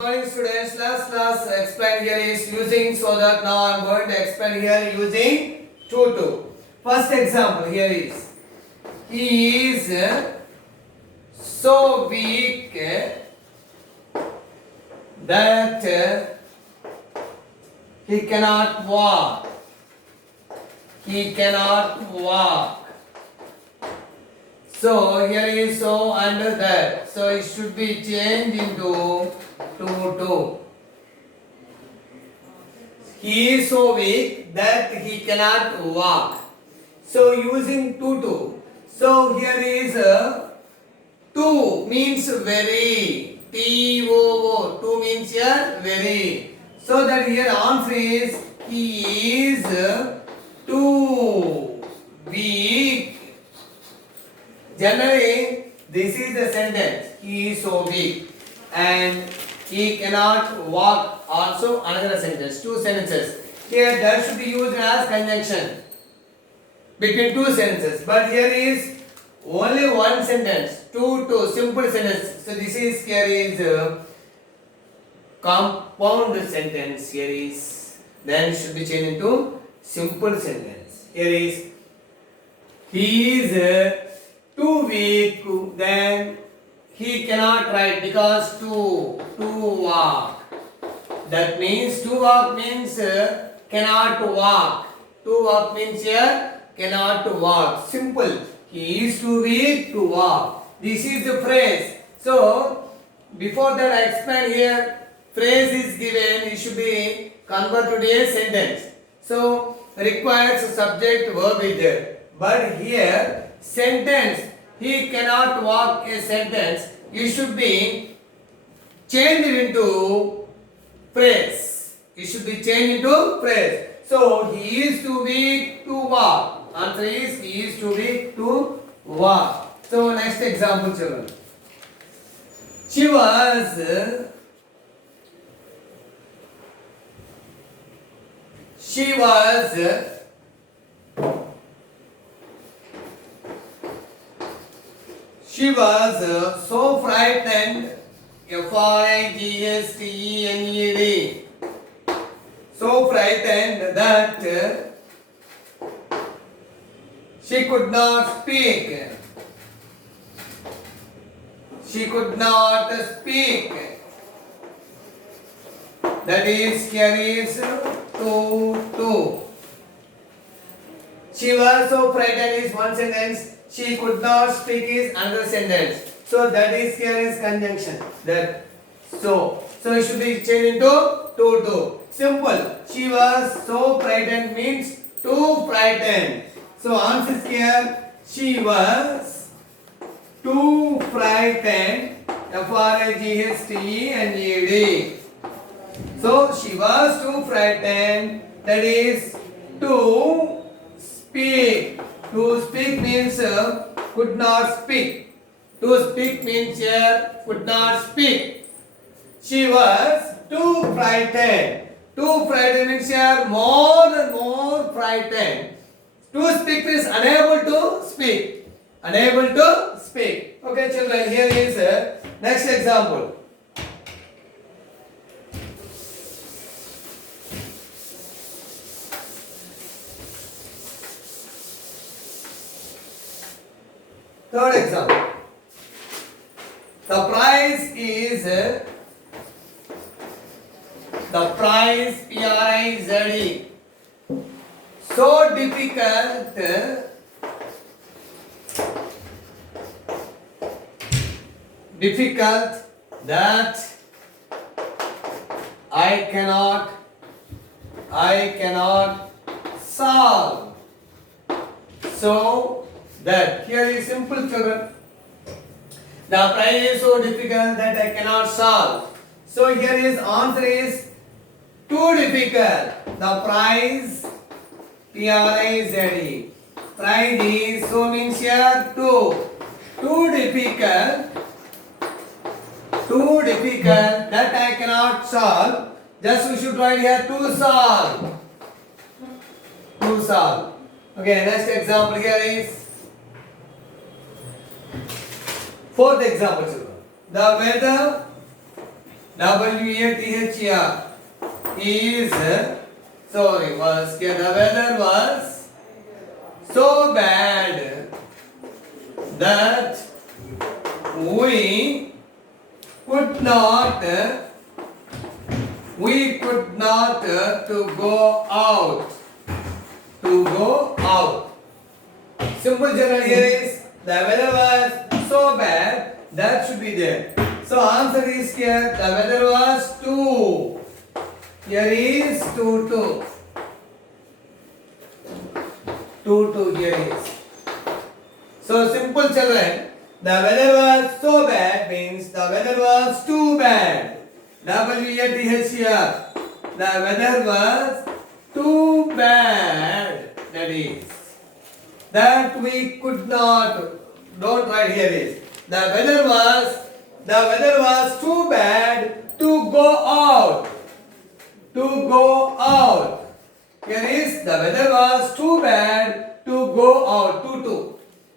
Morning students, last explain here is using, so that now I am going to explain here using to. First example here is, he is so weak that he cannot walk. He cannot walk. So here is so under that. So it should be changed into to. He is so weak that he cannot walk. So using to. So here is to means very. T-O-O. To means here very. So that here answer is he is too weak. Generally, this is the sentence. He is so weak and he cannot walk. Also another sentence. Two sentences. Here that should be used as conjunction between two sentences. But here is only one sentence. Two simple sentence. So this is here is compound sentence. Here is then should be changed into simple sentence. Here is he is too weak, then he cannot write because to walk. That means to walk means cannot walk. To walk means here cannot walk. Simple. He is too weak to walk. This is the phrase. So before that I explain here, phrase is given, it should be converted to a sentence. So requires subject verb is there. But here sentence, he cannot walk a sentence, it should be changed into phrase. It should be changed into phrase. So he is too weak to walk. Answer is he is too weak to walk. So next example children. She was so frightened, F-R-I-G-H-T-E-N-E-D, so frightened that she could not speak. She could not speak. That is, here is to. She was so frightened is one sentence. She could not speak is another sentence. So that is here is conjunction. That so it should be changed into to. Simple. She was so frightened means too frightened. So answer is here. She was too frightened. F-R-I-G-H-T-E-N-E-D. So she was too frightened. That is to speak. To speak means could not speak. To speak means here could not speak. She was too frightened. Too frightened means here more and more frightened. To speak means unable to speak. Unable to speak. Okay children, here is next example. Third example. The price is P-R-I-Z-E, so difficult that I cannot solve. So that here is simple children. The price is so difficult that I cannot solve. So here is answer is too difficult. The price P-R-I-Z-E. Price is so means here too difficult that I cannot solve. Just we should write here to solve. Okay, next example here is fourth example children. The weather WATHER is, sorry, was, the weather was so bad that we could not to go out. Simple general here is the weather was so bad that should be there. So answer is here, the weather was 2. Here is 2 here is. So simple children, the weather was so bad means the weather was too bad. WATHER, the weather was too bad. That is, that we could not. Don't write here is. The weather was too bad to go out. Here is, the weather was too bad to go out.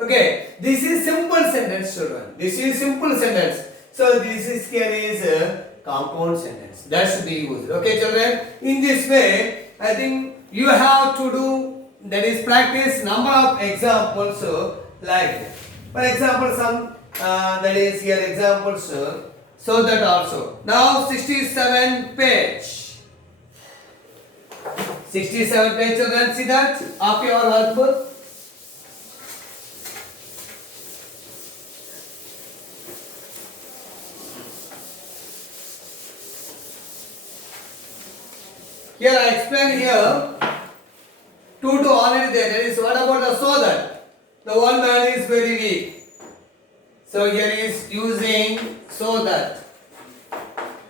Okay, this is simple sentence, children. This is simple sentence. So this is here is a compound sentence. That should be used. Okay, children. In this way, I think you have to do, that is, practice number of examples like that. For example, some that is here examples. So that also. Now 67 page. 67 page, children. See that of your workbook. Here I explain here. 2 already there. That is, what about the so that? The one man is very weak. So here is using so that.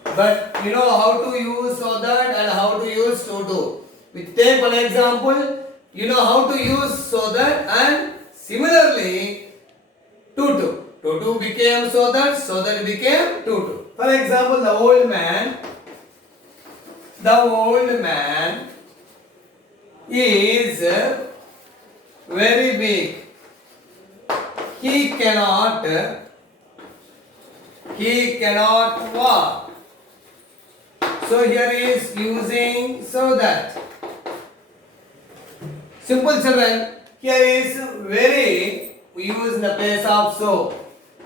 But you know how to use so that and how to use to. We take one example. You know how to use so that, and similarly to became so that became to. For example, the old man is very big. He cannot walk. So here is using so that. Simple children. Here is very, we use in the place of so.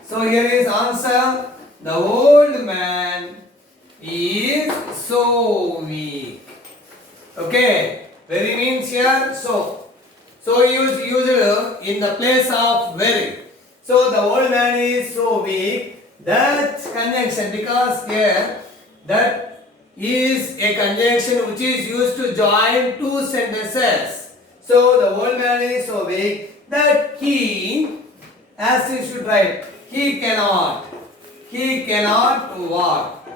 So here is answer. The old man is so weak. Okay. Very means here so. So used in the place of very. So the old man is so weak. That conjunction, because here that is a conjunction which is used to join two sentences. So the old man is so weak that he, as you should write, he cannot walk.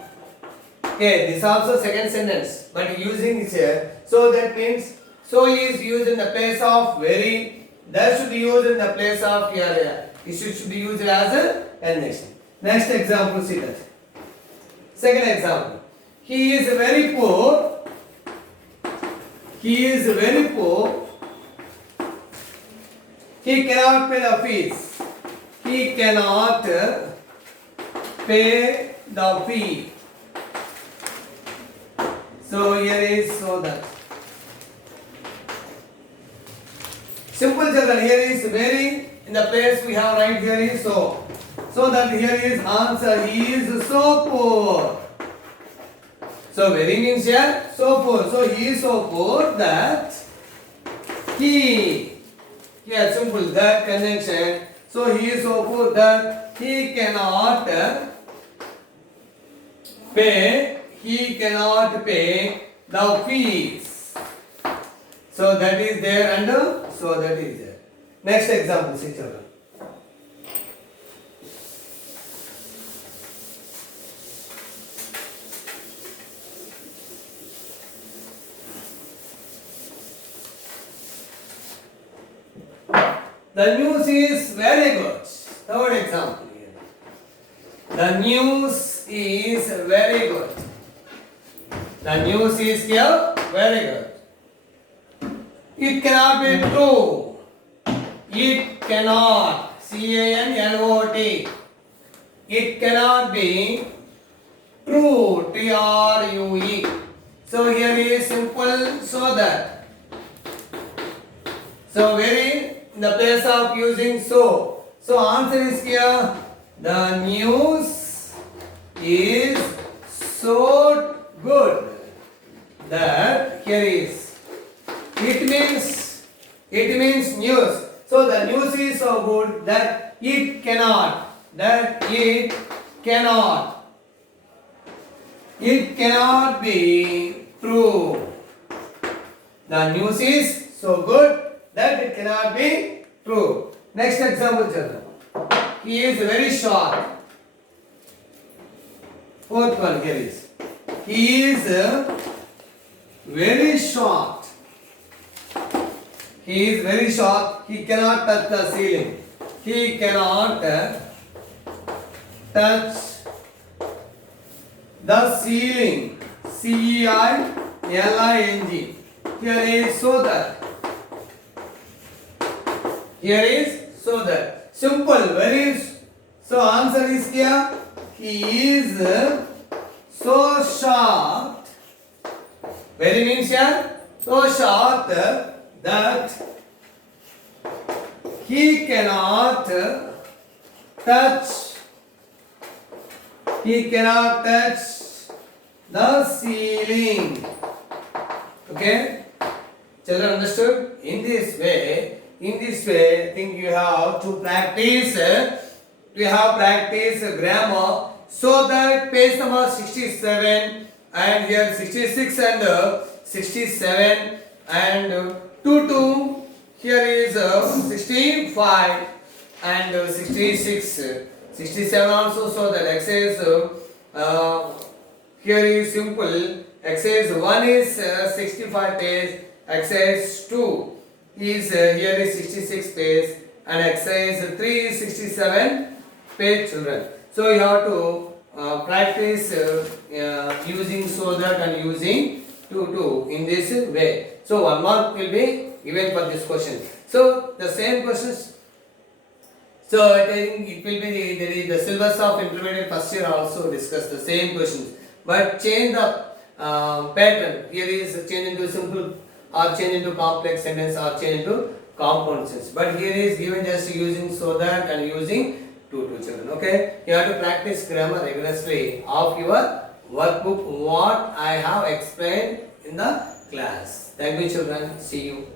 Okay, this also second sentence, but using is here. So that means so is used in the place of very. That should be used in the place of here. It should be used as a conjunction. Next example, see that. Second example. He is very poor. He cannot pay the fees. He cannot pay the fee. So here is so that. Simple children, here is very, in the place we have right here is so. So that here is answer, he is so poor. So very means here so poor. So he is so poor that he, here simple that conjunction. So he is so poor that he cannot pay the fees. So that is there and so that is there. Next example, see children. The news is very good. Third example here. The news is very good. The news is here very good. It cannot be true. It cannot. CANNOT. It cannot be true, True. So here is simple so that. So very in the place of using so. So answer is here. The news is so good that here is. It means news. So the news is so good that it cannot. It cannot be true. The news is so good that it cannot be true. Next example, children. He is very short. Fourth one here is. He is very short. He is very short. He cannot touch the ceiling. He cannot touch the ceiling. Ceiling. Here is so that. Here is so that. Simple. Very. So answer is here. He is so short. Very means here. So short that he cannot touch the ceiling. Okay, children, understood? In this way, I think you have to practice. Grammar. So that page number 67 and here 66 and 67 and 22. Here is 65 and 66. 67 also. So that exercise here is simple. Exercise 1 is 65 page. Exercise 2 is here is 66 page and exercise 3 is 67 page, children. So you have to practice using so that and using to in this way. So 1 mark will be given for this question. So the same questions. So I think it will be the syllabus of intermediate first year also discuss the same questions, but change the pattern. Here is change into simple or change into complex sentence or change into compound sentence. But here is given just using so that and using to children. Okay, you have to practice grammar rigorously of your workbook what I have explained in the class. Thank you, children. See you.